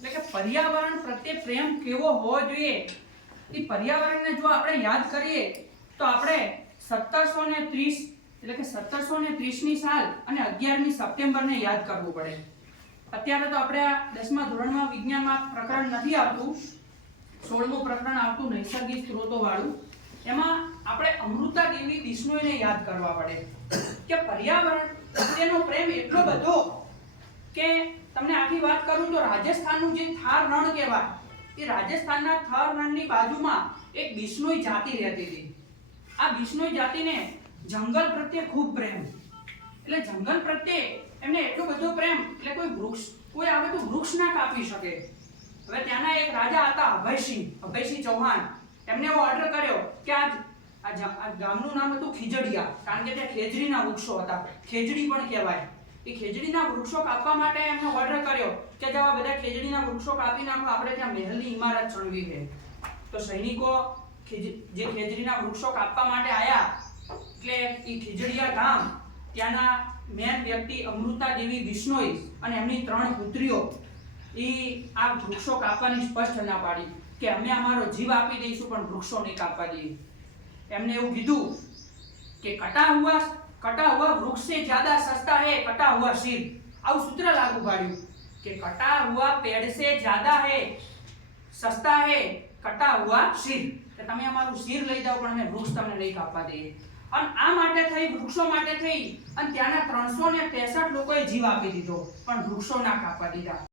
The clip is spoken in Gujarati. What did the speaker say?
એટલે કે પર્યાવરણ પ્રત્યે પ્રેમ કેવો હોવો જોઈએ એ પર્યાવરણને જો આપણે યાદ કરીએ તો આપણે 1730 એટલે કે 1730 ની સાલ અને 11મી સપ્ટેમ્બરને યાદ કરવું પડે. અત્યારે તો આપણે આ 10મા ધોરણમાં વિજ્ઞાનમાં પ્રકરણ નથી આવતું, 16મું પ્રકરણ આવતું નૈસર્ગિક સ્ત્રોતો વાળું. એમાં આપણે અમૃતા દેવી બિશ્નોઈને યાદ કરવા પડે કે પર્યાવરણ પ્રત્યેનો પ્રેમ એટલો બધો કે તમને આખી વાત કરું તો રાજસ્થાનનું જે થાર રણ કહેવાય એ રાજસ્થાનના થાર રણની બાજુમાં એક બિશ્નોઈ જાતિ રહેતી હતી. આ બિશ્નોઈ જાતિને જંગલ પ્રત્યે ખૂબ પ્રેમ, એટલે જંગલ પ્રત્યે એમને એટલો બધો પ્રેમ એટલે કોઈ આવે તો વૃક્ષ ના કાપી શકે. હવે ત્યાંના એક રાજા હતા અભયસિંહ ચૌહાણ. એમને એવો ઓર્ડર કર્યો કે આ ગામનું નામ હતું ખીજડીયા, કારણ કે ત્યાં ખેજડીના વૃક્ષો હતા, ખેજડી પણ કહેવાય. એ ખેજડીના વૃક્ષો કાપવા માટે એમને ઓર્ડર કર્યો કે જવા બધા ખેજડીના વૃક્ષો કાપી નાખો, આપણે ત્યાં મહેલની ઇમારત ચણવી છે. તો સૈનિકો જે ખેજડીના વૃક્ષો કાપવા માટે આયા એટલે એ ખીજડીયા ગામ ત્યાંના મેન વ્યક્તિ અમૃતા દેવી બિશ્નોઈ અને એમની 3 પુત્રીઓ એ આ વૃક્ષો કાપવાની સ્પષ્ટ ના પાડી કે અમે અમારો જીવ આપી દઈશું પણ વૃક્ષો નહીં કાપવા દઈએ. એમને એવું કીધું કે કટા હુआ वृक्ष से ज्यादा सस्ता है कटा हुआ सिर. આવું સૂત્ર લાગુ પાડ્યું કે કટા હુआ पेड़ से ज्यादा है सस्ता है कटा हुआ सिर. કે તમે અમારું સિર લઈ જાઓ પણ અમે વૃક્ષ તમને નહીં કાપવા દઈએ. અને આ માટે થઈ, વૃક્ષો માટે થઈ અને ત્યાંના 363 લોકોએ જીવ આપી દીધો પણ વૃક્ષો ના કાપવા દીધા.